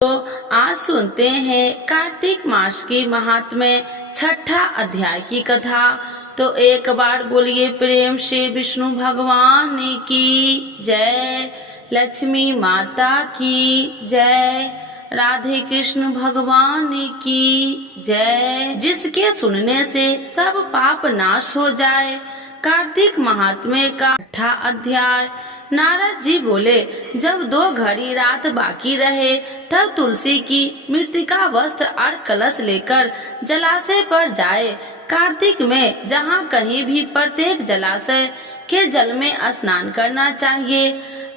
तो आज सुनते हैं कार्तिक मास की महात्म्य छठा अध्याय की कथा। तो एक बार बोलिए प्रेम से विष्णु भगवान की जय, लक्ष्मी माता की जय, राधे कृष्ण भगवान की जय। जिसके सुनने से सब पाप नाश हो जाए। कार्तिक महात्म्य का छठा अध्याय। नारद जी बोले, जब 2 घड़ी रात बाकी रहे तब तुलसी की मृतिका वस्त्र और कलश लेकर जलाशय पर जाए। कार्तिक में जहाँ कहीं भी प्रत्येक जलाशय के जल में स्नान करना चाहिए।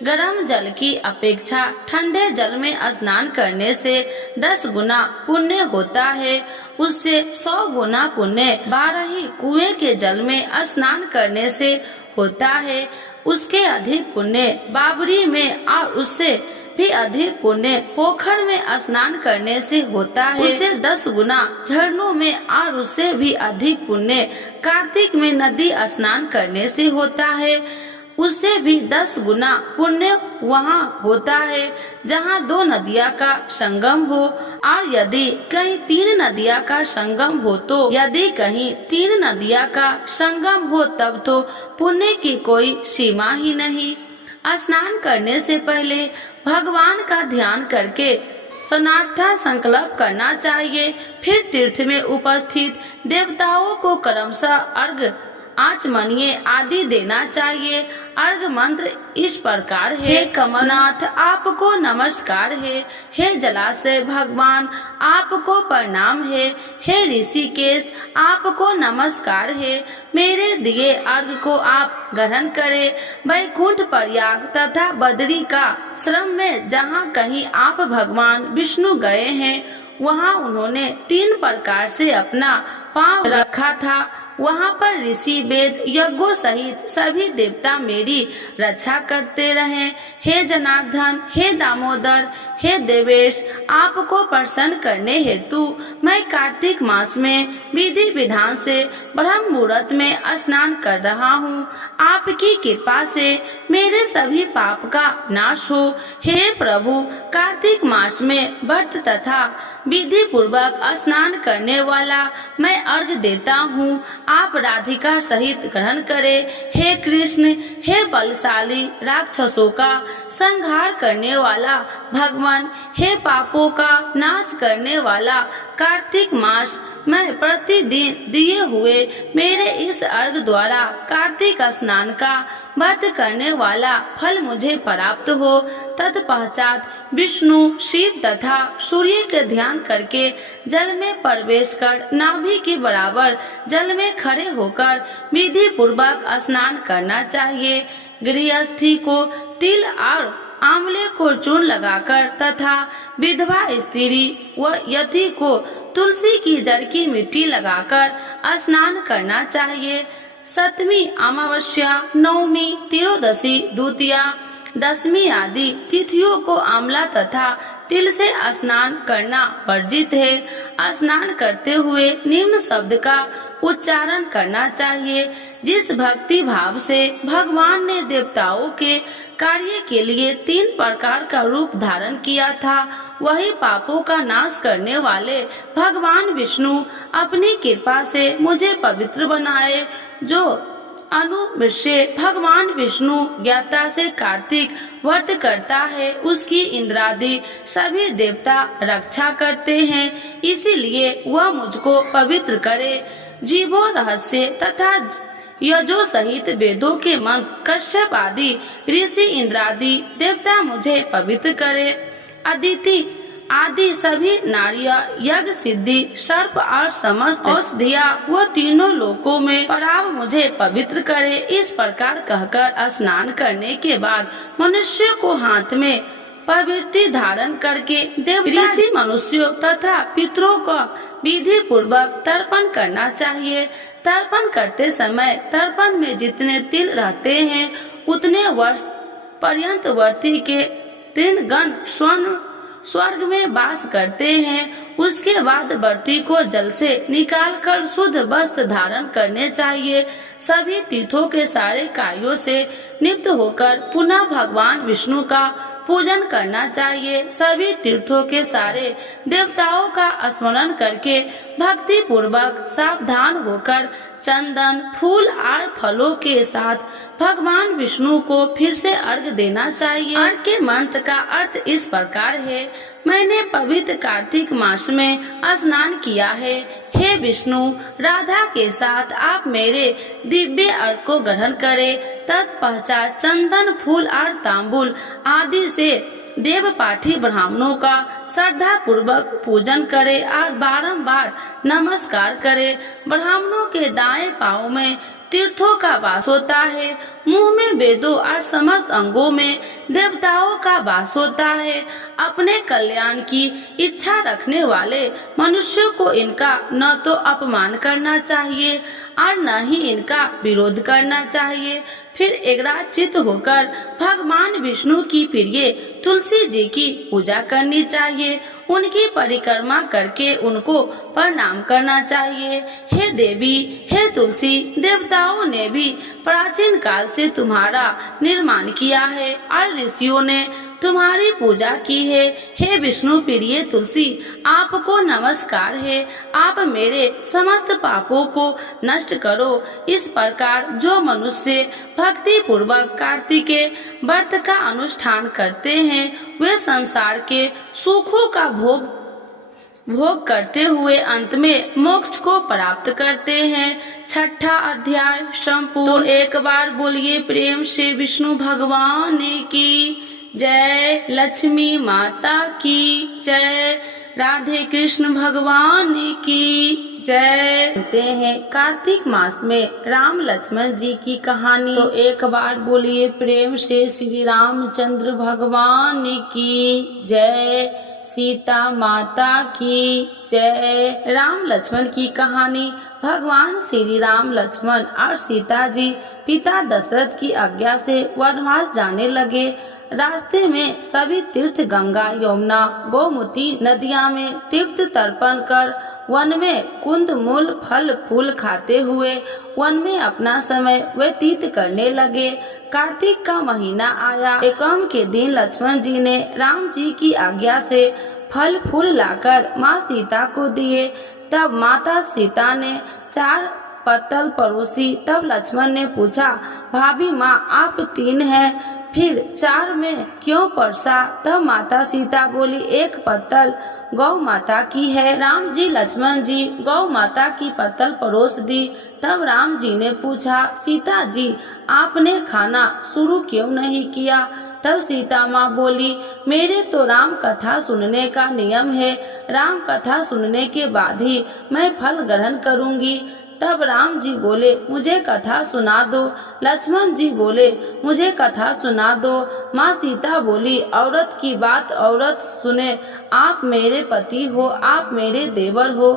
गर्म जल की अपेक्षा ठंडे जल में स्नान करने से 10 गुना पुण्य होता है। उससे 100 गुना पुण्य 12 कुएं के जल में स्नान करने से होता है। उसके अधिक पुण्य बाबरी में और उससे भी अधिक पुण्य पोखर में स्नान करने से होता है। उससे 10 गुना झरनों में और उससे भी अधिक पुण्य कार्तिक में नदी स्नान करने से होता है। उससे भी 10 गुना पुण्य वहाँ होता है जहाँ 2 नदियाँ का संगम हो। और यदि कहीं 3 नदियाँ का संगम हो तो यदि कहीं 3 नदियाँ का संगम हो तब तो पुण्य की कोई सीमा ही नहीं। स्नान करने से पहले भगवान का ध्यान करके स्नानार्थ संकल्प करना चाहिए। फिर तीर्थ में उपस्थित देवताओं को क्रमशः अर्घ आचमनीय आदि देना चाहिए। अर्घ मंत्र इस प्रकार है। हे कमलनाथ आपको नमस्कार है। हे जलाशय भगवान आपको प्रणाम है। हे ऋषिकेश आपको नमस्कार है। मेरे दिए अर्घ को आप ग्रहण करें। वैकुंठ प्रयाग तथा बद्री का श्रम में जहाँ कहीं आप भगवान विष्णु गए हैं वहाँ उन्होंने 3 प्रकार से अपना पांव रखा था। वहाँ पर ऋषि वेद यज्ञों सहित सभी देवता मेरी रक्षा करते रहे। हे जनार्दन, हे दामोदर, हे देवेश, आपको प्रसन्न करने हेतु मैं कार्तिक मास में विधि विधान से ब्रह्म मुहूर्त में स्नान कर रहा हूँ। आपकी कृपा से मेरे सभी पाप का नाश हो। हे प्रभु, कार्तिक मास में व्रत तथा विधि पूर्वक स्नान करने वाला मैं अर्घ देता हूँ। आप राधिका सहित ग्रहण करें। हे कृष्ण, हे बलशाली राक्षसों का संहार करने वाला भगवान, हे पापों का नाश करने वाला कार्तिक मास मैं प्रतिदिन दिए हुए मेरे इस अर्घ द्वारा कार्तिक स्नान का व्रत करने वाला फल मुझे प्राप्त हो। तत्पश्चात विष्णु, शिव तथा सूर्य के ध्यान करके जल में प्रवेश कर नाभि के बराबर जल में खड़े होकर विधि पूर्वक स्नान करना चाहिए। गृहस्थी को तिल और आंवले को चूर्ण लगाकर तथा विधवा स्त्री व यति को तुलसी की जड़ की मिट्टी लगाकर स्नान करना चाहिए। 7वीं अमावस्या, 9वीं, त्रयोदशी, द्वितीया, 10वीं आदि तिथियों को आंवला तथा तिल से स्नान करना वर्जित है। स्नान करते हुए निम्न शब्द का उच्चारण करना चाहिए। जिस भक्ति भाव से भगवान ने देवताओं के कार्य के लिए 3 प्रकार का रूप धारण किया था, वही पापों का नाश करने वाले भगवान विष्णु अपनी कृपा से मुझे पवित्र बनाए। जो अनुमृत से भगवान विष्णु ज्ञाता से कार्तिक व्रत करता है उसकी इंद्रादि सभी देवता रक्षा करते हैं। इसीलिए वह मुझको पवित्र करे। जीवो रहस्य तथा यजो सहित वेदों के मंत्र कश्यप आदि ऋषि इंद्रादि देवता मुझे पवित्र करे। अदिति आदि सभी नारिया यज्ञ सिद्धि सर्प और समस्त औषधिया वो तीनों लोकों में पराव मुझे पवित्र करे। इस प्रकार कहकर स्नान करने के बाद मनुष्य को हाथ में प्रवृत्ति धारण करके देव ऋषि मनुष्यों तथा पितरों का विधि पूर्वक तर्पण करना चाहिए। तर्पण करते समय तर्पण में जितने तिल रहते हैं उतने वर्ष पर्यंत वर्ती के 3 गण स्वर्ग में वास करते हैं। उसके बाद व्रती को जल से निकालकर शुद्ध वस्त्र धारण करने चाहिए। सभी तीर्थों के सारे कार्यों से निवृत्त होकर पुनः भगवान विष्णु का पूजन करना चाहिए। सभी तीर्थों के सारे देवताओं का स्मरण करके भक्ति पूर्वक सावधान होकर चंदन, फूल और फलों के साथ भगवान विष्णु को फिर से अर्घ्य देना चाहिए। अर्घ्य के मंत्र का अर्थ इस प्रकार है। मैंने पवित्र कार्तिक मास में स्नान किया है। हे विष्णु, राधा के साथ आप मेरे दिव्य अर्घ्य को ग्रहण करें। तत्पश्चात चंदन, फूल और तांबूल आदि से देव पाठी ब्राह्मणों का श्रद्धा पूर्वक पूजन करे और बारंबार नमस्कार करे। ब्राह्मणों के दाएं पांव में तीर्थों का वास होता है, मुंह में वेदों और समस्त अंगों में देवताओं का वास होता है। अपने कल्याण की इच्छा रखने वाले मनुष्यों को इनका न तो अपमान करना चाहिए और न ही इनका विरोध करना चाहिए। फिर एकाग्रचित्त होकर भगवान विष्णु की प्रिय तुलसी जी की पूजा करनी चाहिए। उनकी परिक्रमा करके उनको प्रणाम करना चाहिए। हे देवी, हे तुलसी, देवताओं ने भी प्राचीन काल से तुम्हारा निर्माण किया है और ऋषियों ने तुम्हारी पूजा की है। हे विष्णु प्रिय तुलसी, आपको नमस्कार है। आप मेरे समस्त पापों को नष्ट करो। इस प्रकार जो मनुष्य भक्ति पूर्वक कार्तिकेय व्रत का अनुष्ठान करते हैं वे संसार के सुखों का भोग करते हुए अंत में मोक्ष को प्राप्त करते हैं। छठा अध्याय संपूर्ण। तो एक बार बोलिए प्रेम से विष्णु भगवान की जय, लक्ष्मी माता की जय, राधे कृष्ण भगवान की जय। सुनते हैं कार्तिक मास में राम लक्ष्मण जी की कहानी। तो एक बार बोलिए प्रेम से श्री रामचंद्र भगवान की जय, सीता माता की जय। राम लक्ष्मण की कहानी। भगवान श्री राम, लक्ष्मण और सीता जी पिता दशरथ की आज्ञा से वनवास जाने लगे। रास्ते में सभी तीर्थ गंगा, यमुना, गोमती नदियां में तीर्थ तर्पण कर वन में कुंद मूल फल फूल खाते हुए वन में अपना समय व्यतीत करने लगे। कार्तिक का महीना आया। एकम के दिन लक्ष्मण जी ने राम जी की आज्ञा से फल फूल लाकर माँ सीता को दिए। तब माता सीता ने 4 पत्तल परोसी। तब लक्ष्मण ने पूछा, भाभी माँ आप 3 हैं, फिर 4 में क्यों परसा? तब माता सीता बोली, 1 पत्तल गौ माता की है। राम जी लक्ष्मण जी गौ माता की पत्तल परोस दी। तब राम जी ने पूछा, सीता जी आपने खाना शुरू क्यों नहीं किया? तब सीता माँ बोली, मेरे तो राम कथा सुनने का नियम है। राम कथा सुनने के बाद ही मैं फल ग्रहण करूँगी। तब राम जी बोले, मुझे कथा सुना दो। लक्ष्मण जी बोले, मुझे कथा सुना दो। माँ सीता बोली, औरत की बात औरत सुने। आप मेरे पति हो, आप मेरे देवर हो,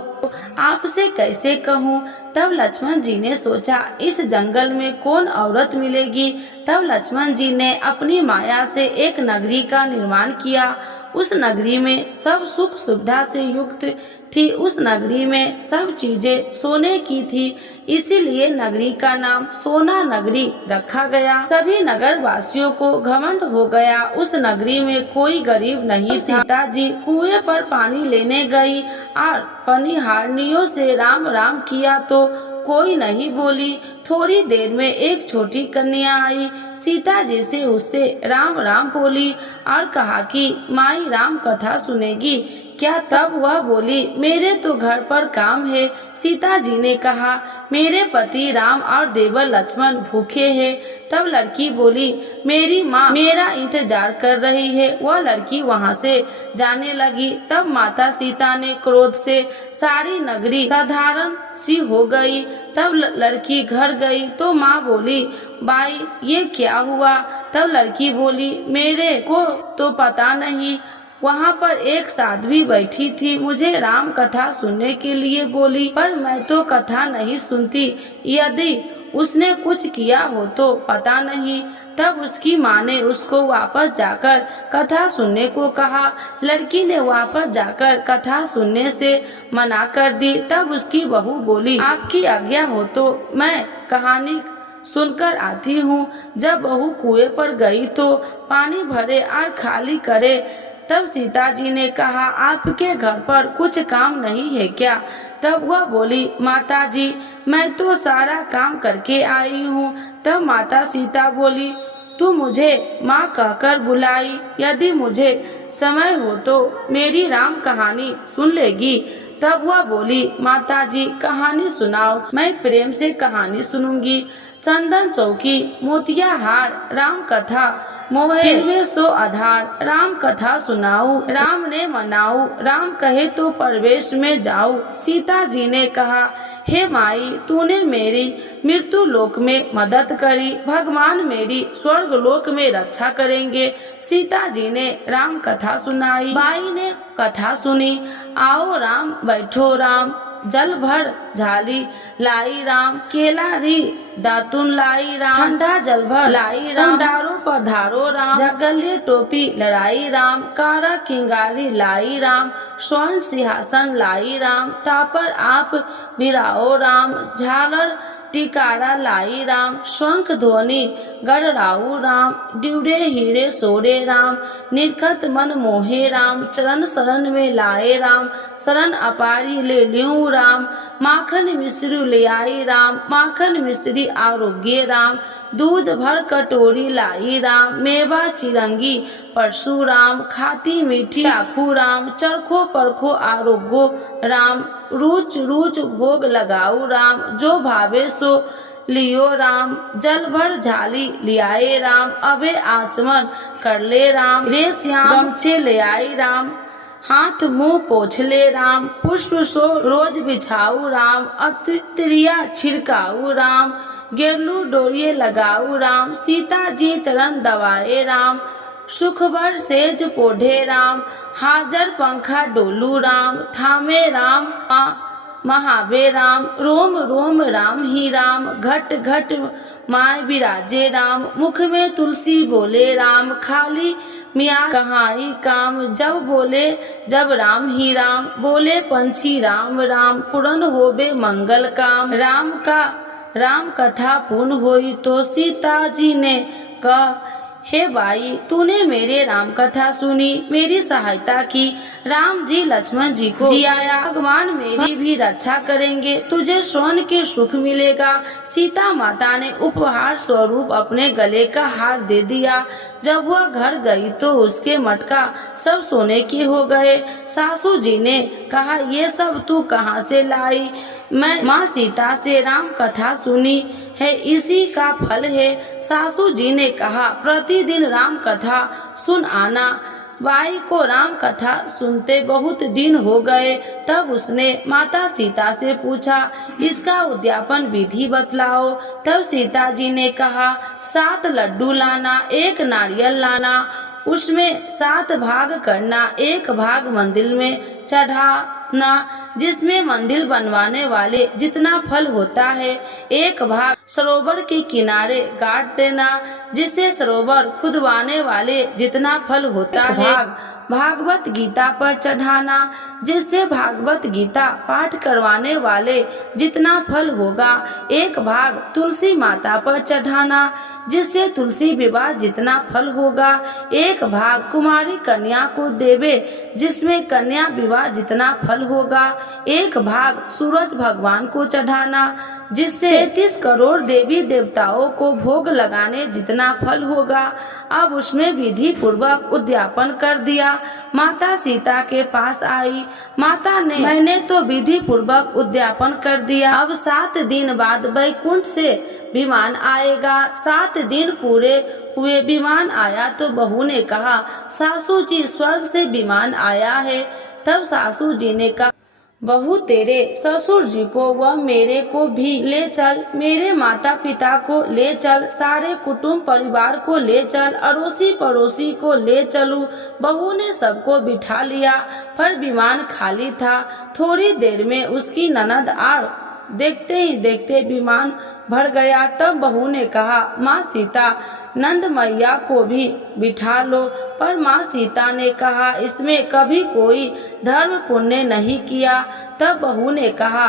आपसे कैसे कहूँ? तब लक्ष्मण जी ने सोचा, इस जंगल में कौन औरत मिलेगी? तब लक्ष्मण जी ने अपनी माया से एक नगरी का निर्माण किया। उस नगरी में सब सुख सुविधा से युक्त थी। उस नगरी में सब चीजें सोने की थी, इसीलिए नगरी का नाम सोना नगरी रखा गया। सभी नगर वासियों को घमंड हो गया। उस नगरी में कोई गरीब नहीं। सीता जी कुएं पर पानी लेने गई और पनिहारनियों से राम राम किया तो कोई नहीं बोली। थोड़ी देर में एक छोटी कन्या आई। सीता जी से उससे राम राम बोली और कहा कि माई राम कथा सुनेगी क्या? तब वह बोली, मेरे तो घर पर काम है। सीता जी ने कहा, मेरे पति राम और देवर लक्ष्मण भूखे हैं। तब लड़की बोली, मेरी माँ मेरा इंतजार कर रही है। वह लड़की वहाँ से जाने लगी। तब माता सीता ने क्रोध से सारी नगरी साधारण सी हो गई। तब लड़की घर गई तो माँ बोली, बाई ये क्या हुआ? तब लड़की बोली, मेरे को तो पता नहीं, वहाँ पर एक साध्वी बैठी थी, मुझे राम कथा सुनने के लिए बोली, पर मैं तो कथा नहीं सुनती। यदि उसने कुछ किया हो तो पता नहीं। तब उसकी माँ ने उसको वापस जाकर कथा सुनने को कहा। लड़की ने वापस जाकर कथा सुनने से मना कर दी। तब उसकी बहू बोली, आपकी आज्ञा हो तो मैं कहानी सुनकर आती हूँ। जब बहू कुएं पर गई तो पानी भरे और खाली करे। तब सीता जी ने कहा, आपके घर पर कुछ काम नहीं है क्या? तब वह बोली, माता जी मैं तो सारा काम करके आई हूँ। तब माता सीता बोली, तू मुझे माँ कहकर बुलाई, यदि मुझे समय हो तो मेरी राम कहानी सुन लेगी? तब वह बोली, माता जी कहानी सुनाओ, मैं प्रेम से कहानी सुनूंगी। चंदन चौकी, मोतिया हार, राम कथा मोहे में सो आधार, राम कथा सुनाऊ, राम ने मनाऊ, राम कहे तो परवेश में जाऊं। सीता जी ने कहा, हे माई तूने मेरी मृत्यु लोक में मदद करी, भगवान मेरी स्वर्ग लोक में रक्षा करेंगे। सीता जी ने राम कथा सुनाई। बाई ने कथा सुनी, आओ राम बैठो राम, जल भर झाली लाई राम, केला री दातुन लाई राम, ठंडा जल भर लाई राम, डारो पधारो राम, जगलिए टोपी लड़ाई राम, कारा किंगारी लाई राम, स्वर्ण सिंहासन लाई राम, तापर आप बिराओ राम, झालर टिकारा लाई राम, शंख ध्वनि गढ़राऊ राम, ड्यूरे हीरे सोरे राम, निरखत मन मोहे राम, चरण शरण में लाए राम, शरण अपारी ले लियूं राम, माखन मिश्री ले आई राम, माखन मिश्री आरोग्य राम, दूध भर कटोरी लाई राम, मेवा चिरंगी परशुराम, खाती मीठी चाखू राम, चरखो परखो आरोग्यो राम, रुच रुच भोग लगाऊ राम, जो भावे सो लियो राम, जल भर झाली लियाए राम, अबे आचमन कर ले राम, रे श्याम गमछे ले आई राम, हाथ मुंह पोछ ले राम, पुष्प सो रोज बिछाऊ राम, अतिरिया छिड़काऊ राम, गेरलू डोरिये लगाऊ राम, सीता जी चरण दबाए राम, सुखबर सेज पोढ़े राम, हाजर पंखा डोलू राम, थामे राम महावे राम, रोम रोम राम ही राम, घट घट माय विराजे राम, मुख में तुलसी बोले राम, खाली मियाँ कहाई काम, जब बोले जब राम ही राम, बोले पंछी राम राम, पूर्ण होबे मंगल काम, राम कथा पूर्ण होई तो सीता जी ने कहा, हे भाई तूने मेरे राम कथा सुनी, मेरी सहायता की, राम जी लक्ष्मण जी को जियाया, भगवान मेरी भी रक्षा करेंगे, तुझे स्वर्ण के सुख मिलेगा। सीता माता ने उपहार स्वरूप अपने गले का हार दे दिया। जब वह घर गई तो उसके मटका सब सोने के हो गए। सासू जी ने कहा, ये सब तू कहाँ से लाई? मैं माँ सीता से राम कथा सुनी है, इसी का फल है। सासू जी ने कहा, प्रतिदिन राम कथा सुन आना। बाई को राम कथा सुनते बहुत दिन हो गए। तब उसने माता सीता से पूछा, इसका उद्यापन विधि बतलाओ। तब सीता जी ने कहा, 7 लड्डू लाना, 1 नारियल लाना, उसमें 7 भाग करना, 1 भाग मंदिर में चढ़ाना, जिसमें मंदिर बनवाने वाले जितना फल होता है, 1 भाग सरोवर के किनारे गाड़ देना, जिससे सरोवर खुदवाने वाले जितना फल होता है, भागवत गीता पर चढ़ाना, जिससे भागवत गीता पाठ करवाने वाले जितना फल होगा, 1 भाग तुलसी माता पर चढ़ाना, जिससे तुलसी विवाह जितना फल होगा, 1 भाग कुमारी कन्या को देवे, जिसमें कन्या विवाह जितना फल होगा, 1 भाग सूरज भगवान को चढ़ाना, जिससे 33 करोड़ देवी देवताओं को भोग लगाने जितना फल होगा। अब उसमें विधि पूर्वक उद्यापन कर दिया। माता सीता के पास आई। माता ने, मैंने तो विधि पूर्वक उद्यापन कर दिया, अब 7 दिन बाद वैकुंठ से विमान आएगा। 7 दिन पूरे हुए, विमान आया तो बहू ने कहा, सासू जी स्वर्ग से विमान आया है। तब सासू जी ने कहा, बहू तेरे ससुर जी को व मेरे को भी ले चल, मेरे माता पिता को ले चल, सारे कुटुंब परिवार को ले चल, अड़ोसी पड़ोसी को ले चलूं। बहू ने सबको बिठा लिया, पर विमान खाली था। थोड़ी देर में उसकी ननद आ, देखते ही देखते विमान भर गया। तब बहू ने कहा, माँ सीता नंद मैया को भी बिठा लो। पर माँ सीता ने कहा, इसमें कभी कोई धर्म पुण्य नहीं किया। तब बहू ने कहा,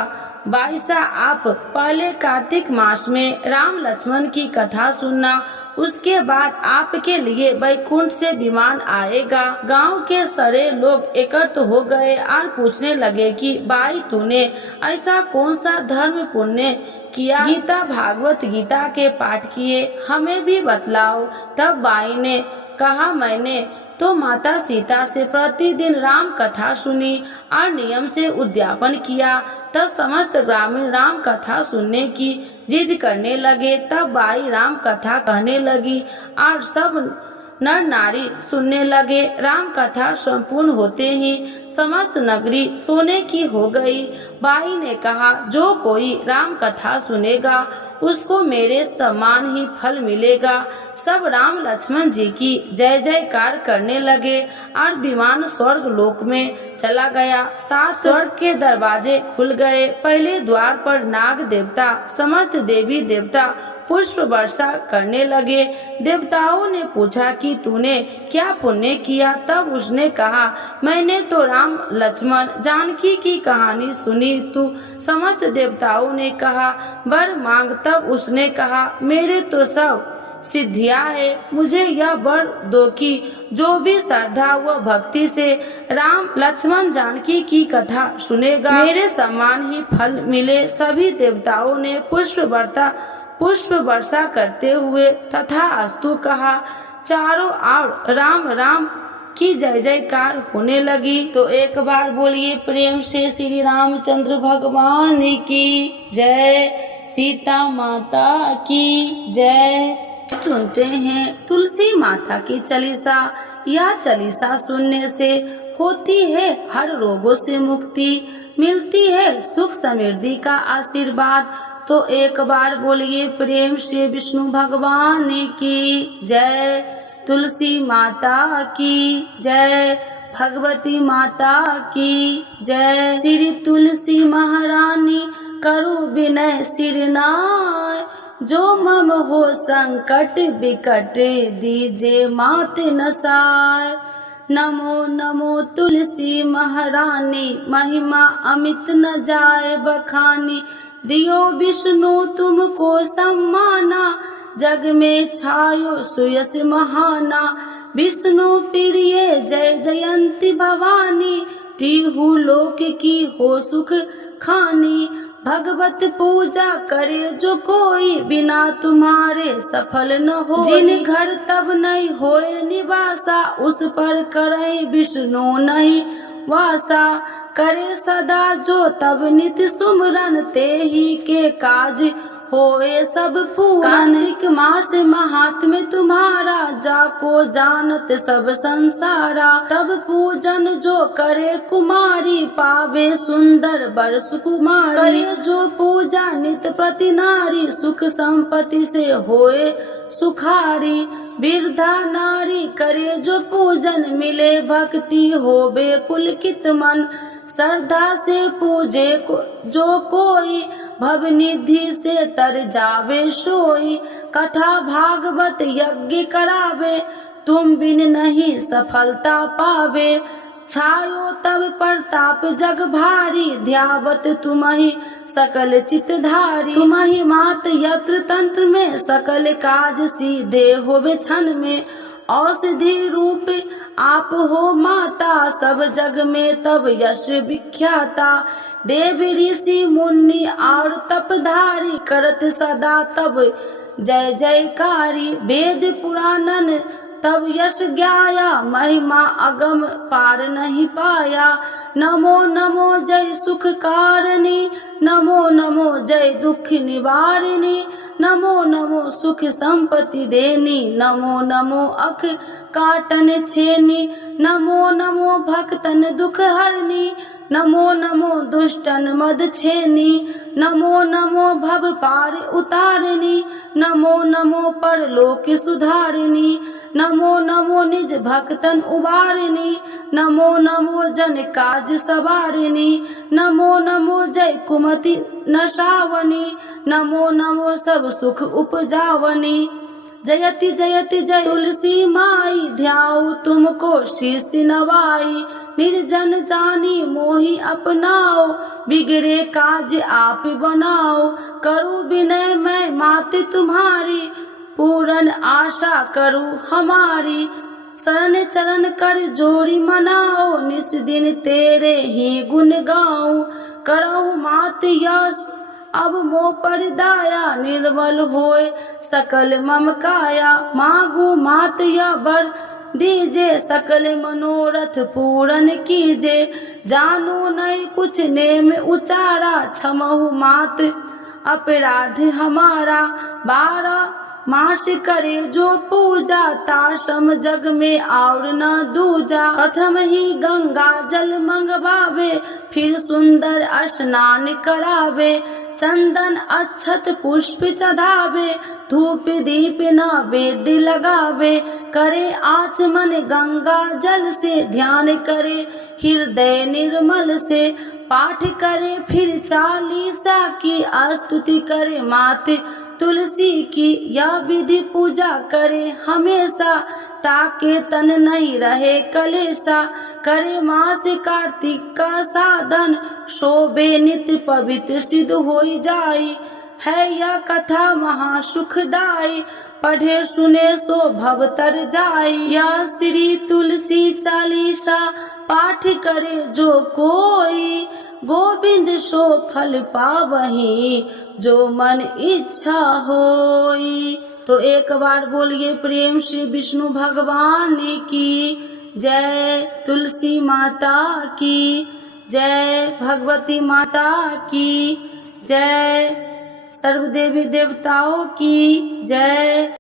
बाईसा आप पहले कार्तिक मास में राम लक्ष्मण की कथा सुनना, उसके बाद आपके लिए बैकुंठ से विमान आएगा। गांव के सारे लोग एकत्र हो गए और पूछने लगे कि बाई तूने ऐसा कौन सा धर्म पुण्य किया, गीता भागवत गीता के पाठ किए, हमें भी बतलाओ। तब बाई ने कहा मैंने तो माता सीता से प्रतिदिन राम कथा सुनी और नियम से उद्यापन किया। तब समस्त ग्रामीण राम कथा सुनने की जिद करने लगे। तब बाई राम कथा कहने लगी और सब नर नारी सुनने लगे। राम कथा संपूर्ण होते ही समस्त नगरी सोने की हो गई। बाई ने कहा जो कोई राम कथा सुनेगा उसको मेरे समान ही फल मिलेगा। सब राम लक्ष्मण जी की जय जयकार करने लगे और विमान स्वर्ग लोक में चला गया। सात स्वर्ग के दरवाजे खुल गए। पहले द्वार पर नाग देवता समस्त देवी देवता पुष्प वर्षा करने लगे। देवताओं ने पूछा कि तूने क्या पुण्य किया। तब उसने कहा मैंने तो राम लक्ष्मण जानकी की कहानी सुनी। तू समस्त देवताओं ने कहा वर मांग। तब उसने कहा मेरे तो सब सिद्धियां है, मुझे यह वर दो कि जो भी श्रद्धा व भक्ति से राम लक्ष्मण जानकी की कथा सुनेगा मेरे समान ही फल मिले। सभी देवताओं ने पुष्प वर्षा करते हुए तथा अस्तु कहा। चारों ओर राम राम की जय जयकार होने लगी। तो एक बार बोलिए प्रेम से श्री रामचंद्र भगवान की जय, सीता माता की जय। सुनते हैं तुलसी माता की चालीसा। यह चालीसा सुनने से होती है हर रोगों से मुक्ति, मिलती है सुख समृद्धि का आशीर्वाद। तो एक बार बोलिए प्रेम से विष्णु भगवान की जय, तुलसी माता की जय, भगवती माता की जय। श्री तुलसी महारानी करु विनय सिरनाय, जो मम हो संकट विकट दीजे मात नसाय। नमो नमो तुलसी महारानी, महिमा अमित न जाए बखानी। दियो विष्णु तुमको सम्माना, जग में छायो सुयस महाना। विष्णु प्रिय जय जयंती भवानी, तिहु लोक की हो सुख खानी। भगवत पूजा करे जो कोई, बिना तुम्हारे सफल न हो। जिन घर तब नहीं होए निवासा, उस पर करे विष्णु नहीं वासा। करे सदा जो तब नित्य सुमरन, ते ही के काज होए सब पूरन। कार्तिक मास महात्म्य तुम्हारा, जाको जानत सब संसारा। तब पूजन जो करे कुमारी, पावे सुंदर वर सुकुमारी। करे जो पूजा नित प्रति नारी, सुख संपत्ति से होए सुखारी। वृद्धा नारी करे जो पूजन, मिले भक्ति होवे पुलकित मन। श्रद्धा से पूजे जो कोई, भव निधि से तर जावे सोई। कथा भागवत यज्ञ करावे, तुम बिन नहीं सफलता पावे। छायो तब प्रताप जग भारी, ध्यावत तुम्हि सकल चितधारी। तुम्हि मात यत्र तंत्र में, सकल काज सीधे होवे क्षण में। औषधि रूप आप हो माता, सब जग में तब यश विख्याता। देव ऋषि मुनि और तपधारी, करत सदा तब जय जयकारी। वेद पुराणन तब यश ज्ञाया, महिमा अगम पार नहीं पाया। नमो नमो जय सुख कारिणी, नमो नमो जय दुख निवारिणी। नमो नमो सुख संपत्ति देनी, नमो नमो अख काटन छेनी। नमो नमो भक्तन दुख हरनी, नमो नमो दुष्टन मद छेनी। नमो नमो भव पार उतारिणी, नमो नमो परलोक सुधारिणी। नमो नमो निज भक्तन उबारिणी, नमो नमो जन काज सवारिणी। नमो नमो जय कुमति नशावनी, नमो नमो सब सुख उपजावनी। जयति जयति जय तुलसी माई, ध्याऊ तुमको शीश नवाई। निर्जन जानी मोहि अपनाओ, बिगड़े काज आप बनाओ। करूँ विनय मैं मात तुम्हारी, पूरन आशा करूँ हमारी। शरण चरण कर जोड़ी मनाओ, निस दिन तेरे ही गुण गाऊं। करहु मात यश अब मोह पर दाया, निर्मल होए सकल मम काया। मांगू मात यह वर दीजे, सकल मनोरथ पूरन कीजे। जानू नहीं कुछ नेम उचारा, क्षमहु मात अपराध हमारा। 12 मास करे जो पूजा, ताशम जग में और न दूजा। प्रथम ही गंगा जल मंगवावे, फिर सुंदर स्नान करावे। चंदन अक्षत पुष्प चढ़ावे, धूप दीप नैवेद्य लगावे। करे आचमन गंगा जल से, ध्यान करे हृदय निर्मल से। पाठ करे फिर 40 की, स्तुति करे मात तुलसी की। यह विधि पूजा करे हमेशा, ताके तन नहीं रहे कलेशा। करे मास कार्तिक का साधन, शोभे नित्य पवित्र सिद्ध होई जाई। है यह कथा महा सुखदाई, पढ़े सुने सो भव तर जाई। यह श्री तुलसी चालीसा, पाठ करे जो कोई। गोविंद सो फल पावही, जो मन इच्छा होई। तो एक बार बोलिए प्रेम से विष्णु भगवान की जय, तुलसी माता की जय, भगवती माता की जय, सर्व देवी देवताओं की जय।